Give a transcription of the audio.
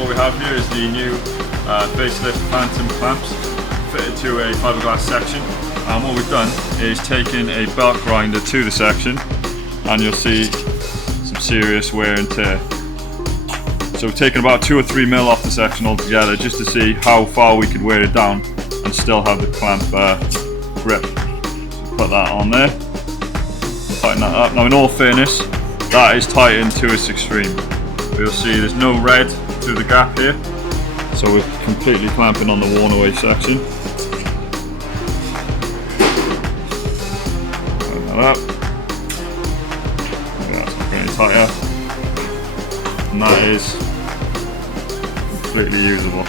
what we have here is the new FaceLift Phantom Clamps fitted to a fiberglass section. And what we've done is taken a belt grinder to the section, and you'll see some serious wear and tear. So we've taken about 2 or 3 mil off the section altogether just to see how far we could wear it down and still have the clamp grip. So put that on there, tighten that up. Now in all fairness, that is tightened to its extreme. You'll see there's no red through the gap here, so we're completely clamping on the worn away section. Tighten that up. Yeah, that's not any tighter. And that is completely usable.